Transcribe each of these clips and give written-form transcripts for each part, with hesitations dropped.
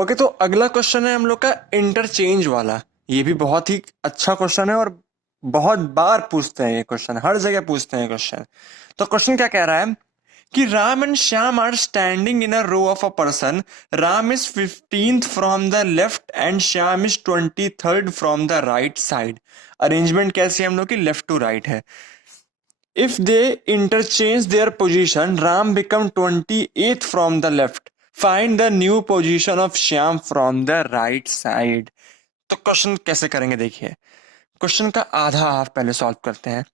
Okay, तो अगला question है हम लोग का इंटरचेंज वाला। ये भी बहुत ही अच्छा क्वेश्चन है और बहुत बार पूछते हैं ये क्वेश्चन, हर जगह पूछते हैं क्वेश्चन। तो क्वेश्चन क्या कह रहा है कि Ram and Shyam are standing in a row of a person. Ram is 15th from the left and Shyam is 23rd from the right side. Arrangement कैसी है हम लोग की, लेफ्ट टू राइट है। If they interchange their position, Ram become 28th from the left. Find the new position of Shyam from the right side. तो question कैसे करेंगे देखिए। क्वेश्चन का आधा हाफ पहले सॉल्व करते हैं।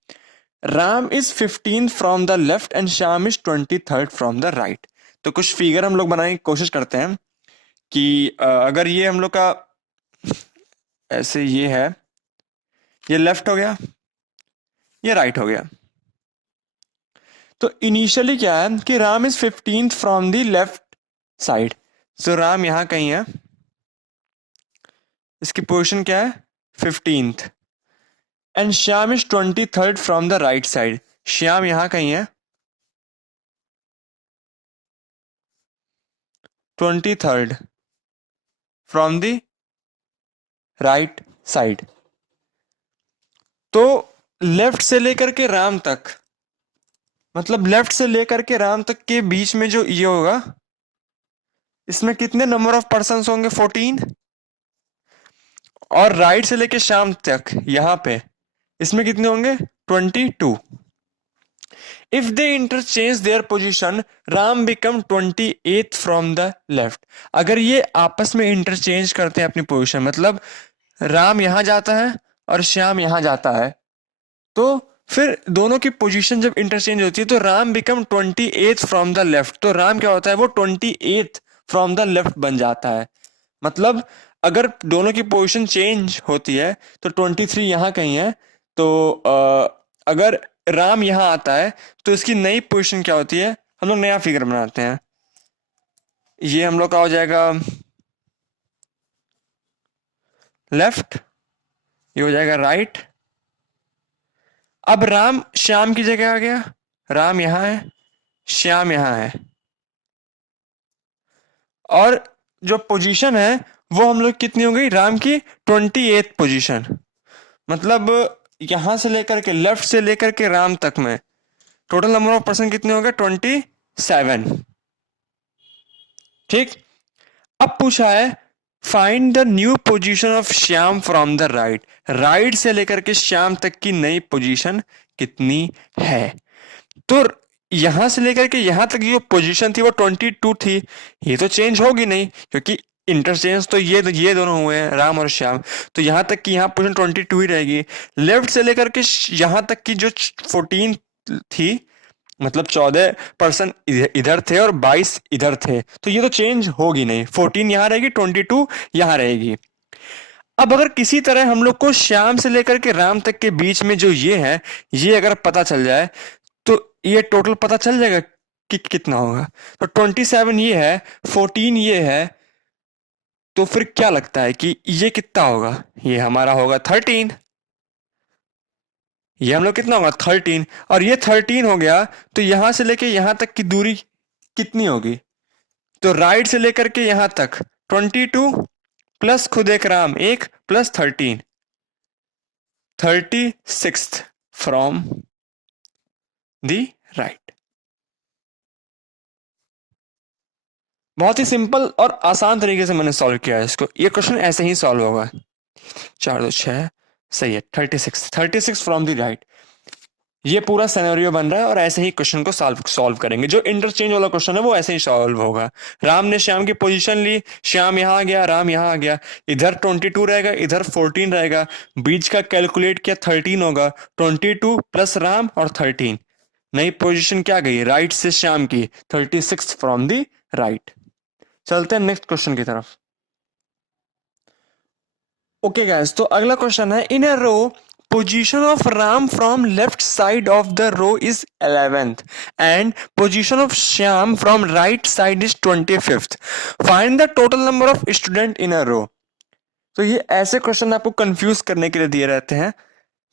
Ram is 15th from the left and Shyam is 23rd from the right. तो कुछ फिगर हम लोग बनाने की कोशिश करते हैं कि अगर ये हम लोग का ऐसे ये है, ये लेफ्ट हो गया, ये राइट हो गया। तो इनिशियली क्या है कि Ram is 15th from the left side. So Ram यहां कहीं है, इसकी पोजीशन क्या है 15th। And Shyam is 23rd from the right side. Shyam यहां कहीं है 23rd from the right side. तो लेफ्ट से लेकर के राम तक, मतलब लेफ्ट से लेकर के राम तक के बीच में जो ये होगा, इसमें कितने नंबर ऑफ पर्सन होंगे 14। और राइट से लेके शाम तक यहां पे इसमें कितने होंगे 22। If they interchange their position, Ram become 28th from the left. अगर ये आपस में इंटरचेंज करते हैं अपनी पोजीशन, मतलब राम यहां जाता है और श्याम यहां जाता है, तो फिर दोनों की पोजीशन जब इंटरचेंज होती है तो Ram become 28th from the left. तो राम क्या होता है, वो 28th फ्रॉम द लेफ्ट बन जाता है। मतलब अगर दोनों की पोजीशन चेंज होती है तो 23 यहां कहीं है, तो अगर राम यहां आता है तो इसकी नई पोजीशन क्या होती है, हम लोग नया फिगर बनाते हैं। ये हम लोग का हो जाएगा लेफ्ट, ये हो जाएगा राइट। अब राम श्याम की जगह आ गया, राम यहां है, श्याम यहां है। और जो पोजीशन है वो हम लोग कितनी हो गई, राम की 28th पोजीशन। मतलब यहां से लेकर के लेफ्ट से लेकर के राम तक में टोटल नंबर ऑफ पर्सन कितने हो गए 27। ठीक। अब पूछा है find the new position of Shyam from the right. Right से लेकर के श्याम तक की नई पोजीशन कितनी है। तो यहां से लेकर के यहां तक जो पोजीशन थी वो 22 थी, ये तो चेंज होगी नहीं क्योंकि इंटरचेंज तो ये दोनों हुए हैं राम और श्याम। तो यहां तक की यहां पोजीशन 22 ही रहेगी। लेफ्ट से लेकर के यहां तक की जो 14 थी, मतलब 14% इधर थे और 22 इधर थे, तो ये तो चेंज होगी नहीं। 14 यहां रहेगी, 22 यहां रहेगी। अब अगर किसी तरह हम लोग को श्याम से लेकर के राम तक के बीच में जो ये है, ये अगर पता चल जाए तो ये टोटल पता चल जाएगा कि कितना होगा। तो 27 ये है, 14 ये है, तो फिर क्या लगता है कि ये कितना होगा, ये हमारा होगा 13। ये हम लोग कितना होगा 13, और ये 13 हो गया तो यहां से लेके यहां तक की दूरी कितनी होगी, तो राइट से लेकर के यहां तक 22 प्लस खुद एक राम एक प्लस 13, 36 फ्रॉम दी राइट। बहुत ही सिंपल और आसान तरीके से मैंने सॉल्व किया है इसको। ये क्वेश्चन ऐसे ही सॉल्व होगा। 4 2 6 सही है, 36 फ्रॉम द राइट। ये पूरा सिनेरियो बन रहा है और ऐसे ही क्वेश्चन को सॉल्व करेंगे। जो इंटरचेंज वाला क्वेश्चन है वो ऐसे ही सॉल्व होगा। राम ने श्याम की पोजीशन ली, श्याम यहां आ गया, राम यहां आ गया, इधर 22 रहेगा, इधर 14 रहेगा, बीच का कैलकुलेट किया 13 होगा, 22 प्लस राम और 13। नई पोजीशन क्या गई राइट से श्याम की, 36 फ्रॉम दी राइट। चलते हैं नेक्स्ट क्वेश्चन की तरफ। ओके गाइस, तो अगला क्वेश्चन है in a row position of Ram from left side of the row is 11th and position of Shyam from right side is 25th. Find the total number of student in a row. तो ये ऐसे question आपको confuse करने के लिए दिए रहते हैं।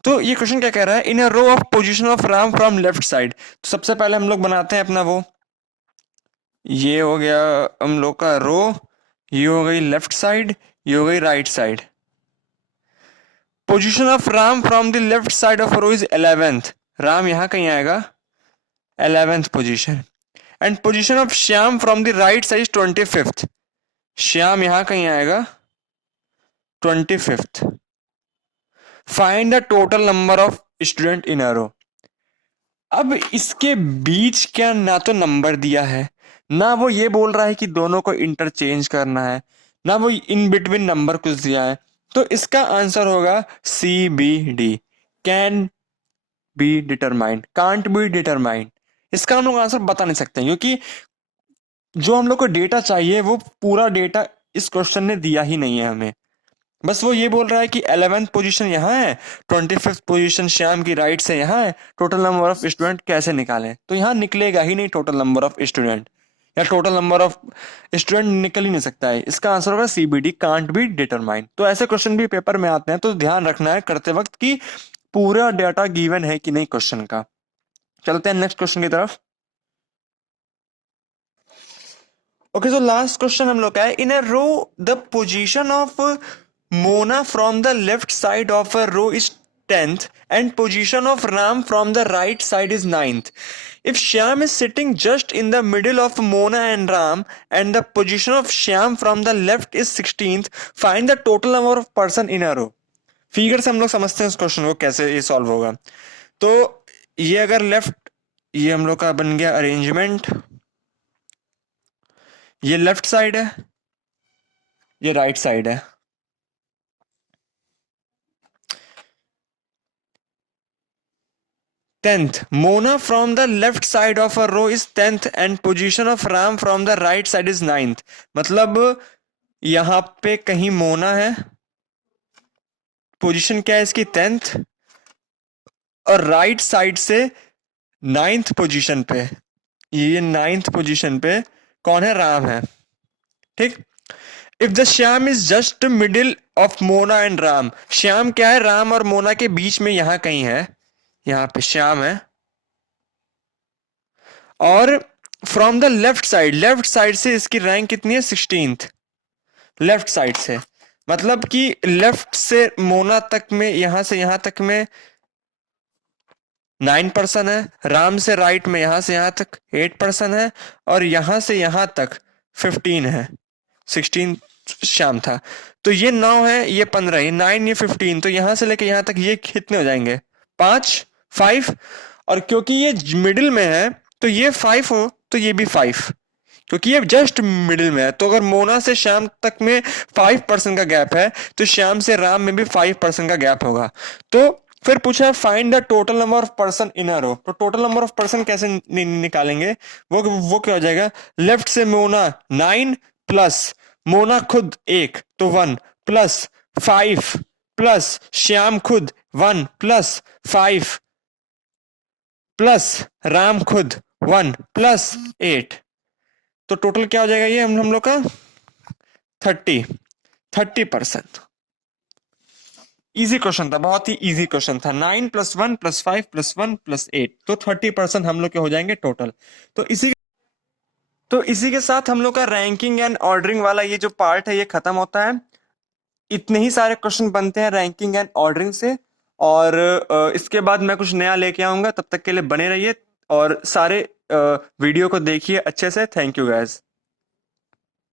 तो ये क्वेश्चन क्या कह रहा है, in a row of position of Ram from left side. तो सबसे पहले हम लोग बनाते हैं अपना वो, ये हो गया हम लोग का रो, ये हो गई लेफ्ट साइड, ये हो गई right side. Position of Ram from the left side of row is 11th, Ram यहां कहीं आएगा 11th position. And position of Shyam from the right side is 25th, Shyam यहां कहीं आएगा 25th। Find the total number of student in a row. अब इसके बीच क्या ना तो नंबर दिया है, ना वो ये बोल रहा है कि दोनों को इंटरचेंज करना है, ना वो इन बिटवीन नंबर कुछ दिया है। तो इसका आंसर होगा C B D, can be determined, can't be determined. इसका हम लोग आंसर बता नहीं सकते क्योंकि जो हम लोग को डेटा चाहिए वो पूरा डेटा इस क्वेश्चन ने दिया ही नहीं है हमें। बस वो ये बोल रहा है कि 11th पोजीशन यहाँ है, 25th पोजीशन श्याम की राइट से यहाँ है, टोटल नंबर ऑफ स्टूडेंट कैसे निकालें। तो यहाँ निकलेगा ही नहीं टोटल नंबर ऑफ स्टूडेंट, या टोटल नंबर ऑफ स्टूडेंट निकल ही नहीं सकता है। इसका आंसर होगा सीबीडी, कांट बी डिटरमाइन। तो ऐसे क्वेश्चन भी पेपर में आते हैं, तो ध्यान रखना है करते वक्त कि पूरा डाटा गिवन है कि नहीं क्वेश्चन का। चलते हैं नेक्स्ट क्वेश्चन की तरफ। ओके, सो लास्ट क्वेश्चन हम लोग का है, in a row the position of Mona from the left side of a row is 10th and position of Ram from the right side is 9th. If Shyam is sitting just in the middle of Mona and Ram and the position of Shyam from the left is 16th, find the total number of person in a row. Figure से हम लोग समझते हैं इस question को कैसे ये solve होगा। तो ये अगर लेफ्ट, ये हम लोग का बन गया अरेंजमेंट, ये लेफ्ट साइड है, ये राइट साइड है। Tenth, Mona from the left side of a row is 10th and position of Ram from the right side is 9th. मतलब यहां पे कहीं मोना है, पोजीशन क्या है इसकी 10th, और राइट साइड से 9th पोजीशन पे, ये 9th पोजीशन पे कौन है, राम है। ठीक। If the Shyam is just middle of Mona and Ram, Shyam क्या है, राम और मोना के बीच में यहां कहीं है, यहां पे श्याम है। और from the left side, left side से इसकी रैंक कितनी है, 16th, लेफ्ट साइड से। मतलब कि लेफ्ट से मोना तक में, यहां से यहां तक में 9% है, राम से राइट में यहां से यहां तक 8% है, और यहां से यहां तक 15 है, 16 श्याम था। तो ये 9 है, ये 15, ये 9, ये 15, तो यहां से लेके यहां तक ये कितने हो जाएंगे, 5, और क्योंकि ये मिडिल में है तो ये 5 हो, तो ये भी 5, क्योंकि ये जस्ट मिडिल में है। तो अगर मोना से श्याम तक में 5% का गैप है, तो श्याम से राम में भी 5% का गैप होगा। तो फिर पूछा है find the total number of person in a row. तो टोटल नंबर ऑफ पर्सन कैसे निकालेंगे, वो क्या हो जाएगा, लेफ्ट से मोना 9 प्लस मोना खुद 1 तो 1 प्लस 5 प्लस श्याम खुद 1 प्लस 5 प्लस राम खुद 1 प्लस 8, तो टोटल क्या हो जाएगा ये हम लोग का 30%। इजी क्वेश्चन था, बहुत ही इजी क्वेश्चन था। 9 + 1 + 5 + 1 + 8, तो 30% हम लोग के हो जाएंगे टोटल। तो इसी के साथ हम लोग का रैंकिंग एंड ऑर्डरिंग वाला ये जो पार्ट है ये खत्म होता है। इतने ही सारे क्वेश्चन बनते हैं रैंकिंग एंड ऑर्डरिंग से, और इसके बाद मैं कुछ नया लेके आऊंगा। तब तक के लिए बने रहिए और सारे वीडियो को देखिए अच्छे से। Thank you guys.